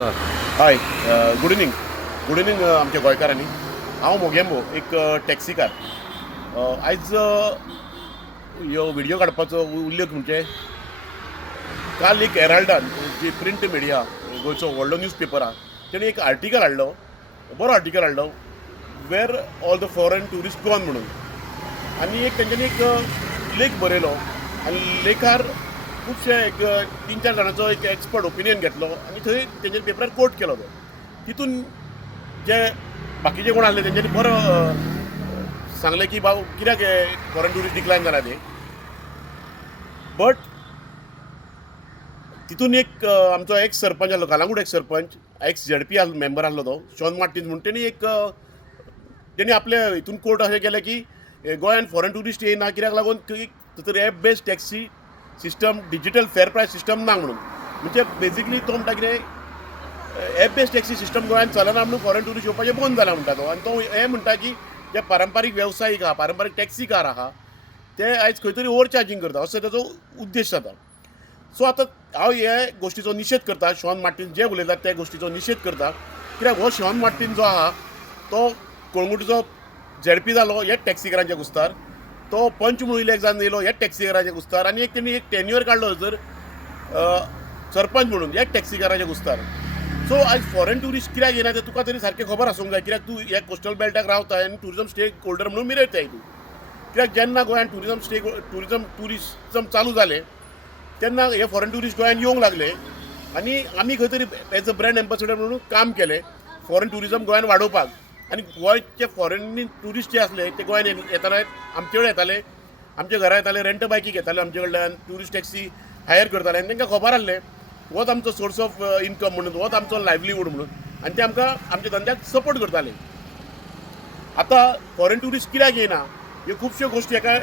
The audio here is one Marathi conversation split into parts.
हाय. Good evening. गुड इवनिंग आमच्या गोंयकारांनी. हांव मोगेंबो एक टॅक्सीकार. आयज ह्यो व्हिडियो काडपाचो उल्लेख म्हणजे काल एक हेराल्डान जी प्रिंट मिडिया गोंयचो व्हडलो न्यूज पेपर आहा तेणी एक आर्टिकल हाडलो, बरो आर्टिकल हाडलो, where all the foreign tourist gone म्हणून. आनी एक तेंच्यांनी एक लेख बरयलो आनी लेखार खुबशे एक 3-4 जाणांचो एक एक्सपर्ट ओपिनियन घेतलो आनी थंय तेंच्या पेपरार कोट केलो तो. तितून जे बाकीचे कोण आसले तेंच्यांनी बरो सांगलें की बाबा कित्याक हे फॉरेन ट्युरिस्ट डिक्लायन जाला ते. बट तितून एक आमचो एक्स सरपंच आसलो, Calangute x sarpanch, x ZP member आसलो तो शॉन मार्टिन्स म्हणून. तेणी आपल्या हितून कोर्ट अशें केलें की गोंयान फॉरेन ट्युरिस्ट येयना कित्याक लागून थंय app based taxi system, digital fair प्रायस सिस्टम ना म्हणून. म्हणजे बेजिकली तो म्हणटा कितें एप बेस्ड टॅक्सी सिस्टम गोंयान चलना म्हणून फॉरेन ट्युरिस्ट येवपाचें बंद जाला म्हणटा तो. आनी तो हें म्हणटा की जे पारंपारीक वेवसायीक आहा, पारंपारीक टॅक्सी कार आहा ते आयज खंय तरी ओवर चार्जींग करता असो ताचो उद्देश जाता. सो आतां हांव हे गोश्टीचो निशेध करता. शॉन मार्टिन जे उलयतात त्या गोश्टीचो निशेध करता कित्याक हो शॉन मार्टिन जो आहा तो कोळंगुटीचो ZP जालो हेच टॅक्सीकारांच्या कुस्तार, तो पंच म्हणून इलेक्ट जावन येयलो हेच टॅक्सीकारांच्या कुस्तार, आनी एक तेणी एक टेन्युअर काडलो जर सरपंच म्हणून हेच टॅक्सीकारांच्या कुस्तार. सो आयज फॉरेन ट्युरिस्ट कित्याक येना तें तुका तरी सारकें खबर आसूंक जाय कित्याक तूं ह्या कोस्टल बेल्टाक रावता आनी ट्युरिजम स्टेक होल्डर म्हणून मिरयताय तूं. कित्याक जेन्ना गोंयान ट्युरिजम चालू जालें तेन्ना हे फॉरेन ट्युरिस्ट गोंयान येवंक लागले आनी आमी खंय तरी एज अ ब्रँड एम्बेसेडर म्हणून काम केलें फॉरेन ट्युरिजम गोंयान वाडोवपाक. आनी गोंयचे फॉरेन ट्युरिस्ट जे आसले ते गोंयान येताले, आमचे कडेन येताले, आमच्या घरा येताले, रेंट बायकी घेताले आमचे कडल्यान, ट्युरिस्ट टॅक्सी हायर करताले आनी तांकां खबर आसलें होच आमचो सोर्स ऑफ इनकम म्हणून, होच आमचो लायव्हलीहूड म्हणून, आनी ते आमकां आमच्या धंद्याक सपोर्ट करताले. आतां फॉरेन ट्युरिस्ट कित्याक येयना ह्यो खुबश्यो गोश्टी हाका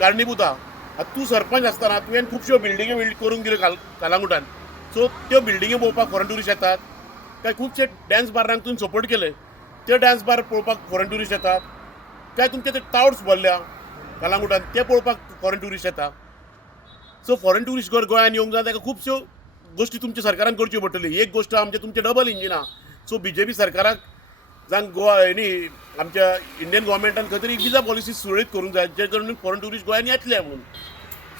कारणीभूत आहा. आतां तूं सरपंच आसतना तुवें खुबश्यो बिल्डिंगे करून दिल्यो कालांगुटान. सो त्यो बिल्डिंगे पळोवपाक फॉरेन ट्युरिस्ट येतात. काय खुबशे डॅन्स बारांक तुवें सपोर्ट केले, ते डॅन्स बार पळोवपाक फॉरेन ट्युरिस्ट येतात. काय तुमचे ते टावर्स भरल्या कालांगुटान ते पळोवपाक फॉरेन ट्युरिस्ट येता. सो फॉरेन ट्युरिस्ट जर गोंयान येवंक जाय ताका खुबश्यो गोश्टी तुमच्या सरकारान करच्यो पडटल्यो. एक गोश्ट आमचे तुमचे डबल इंजीन आहा. सो BJP सरकाराक जावं गोवा हेणी आमच्या इंडियन गोवोरमेंटान खंय तरी विजा पॉलिसी सुरळीत करूंक जाय जे करून फॉरेन ट्युरिस्ट गोंयान येतले म्हणून.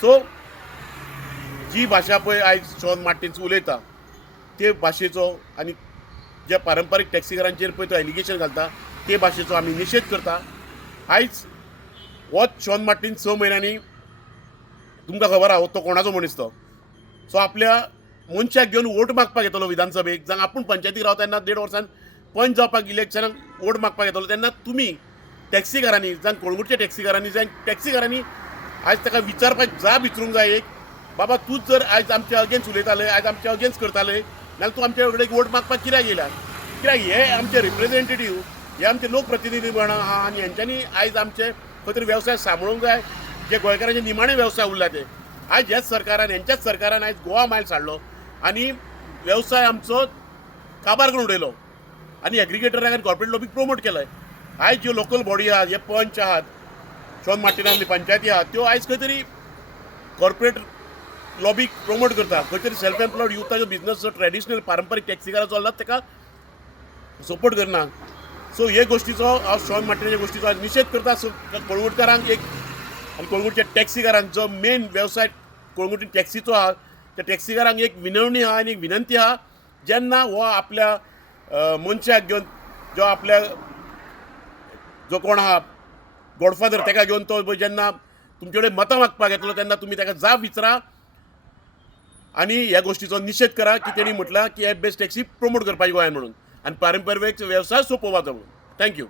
सो जी भाशा पळय आयज शॉन मार्टिन्स उलयता ते भाशेचो आनी जे पारंपारीक टॅक्सीकारांचेर पळय तो एलिगेशन घालता ते भाशेचो आमी निशेध करता. आयज होच शॉन मार्टिन 6 म्हयन्यांनी तुमकां खबर आहा तो कोणाचो मनीस तो. सो आपल्या मनशाक घेवन वोट मागपाक येतलो विधानसभेक, जावं आपूण पंचायतीक रावता तेन्ना 1.5 वर्सान पंच जावपाक इलेक्शनाक वोट मागपाक येतलो तेन्ना तुमी टॅक्सीकारांनी जावं कोळंगूटच्या टॅक्सीकारांनी आयज ताका विचारपाक जाप विचारूंक जाय एक बाबा तूंच जर आयज आमच्या अगेन्स्ट उलयताले, आयज आमच्या अगेन्स्ट करताले नाल्यार तूं आमच्या कडेन वोट मागपाक कित्याक येयला. कित्याक हे आमचे रिप्रेझेंटेटीव, हे आमचे लोकप्रतिनिधी म्हण आहा आनी हेंच्यांनी आयज आमचे खंय तरी वेवसाय सांबाळूंक जाय. जे गोंयकारांचे निमाणे वेवसाय उरला ते आयज ह्याच सरकारान, हेंच्याच सरकारान आयज गोवा मायल्स हाडलो आनी वेवसाय आमचो काबार करून उडयलो आनी एग्रिगेटराक आनी कॉर्पोरेट लॉबीक प्रमोट केलंय. आयज ज्यो लोकल बॉडी आहात, हे पंच आहात, शॉन मार्टिनांतली पंचायती आहात, त्यो आयज खंय तरी कॉर्पोरेट लॉबीक प्रमोट करता. खंय तरी सेल्फ एम्प्लॉयड युथाचो बिझनस जो ट्रेडिशनल पारंपारीक टॅक्सीकारां चल्ला ताका सपोर्ट करना. सो हे गोश्टीचो हांव शॉन मार्टिनाच्या गोश्टीचो आज निशेध करता. सो कोळंगूटकारांक एक आनी कोळंगूटच्या टॅक्सीकारांक जो मेन वेवसाय कोळंगूट टॅक्सीचो आहा त्या टॅक्सीकारांक एक विनवणी आहा आनी एक विनंती आहा जेन्ना हो आपल्या मनशाक घेवन जो कोण आहा गॉडफादर ताका घेवन तो जेन्ना तुमचे कडेन मतां मागपाक येतलो तेन्ना तुमी ताका जाप विचारा आनी ह्या गोश्टीचो निशेध करा की तेणी म्हटलां की एप बेस्ड टॅक्सी प्रमोट करपाची गोंयान म्हणून आनी पारंपारीक वेवसाय सोंपोवपाचो म्हणून. थँक्यू.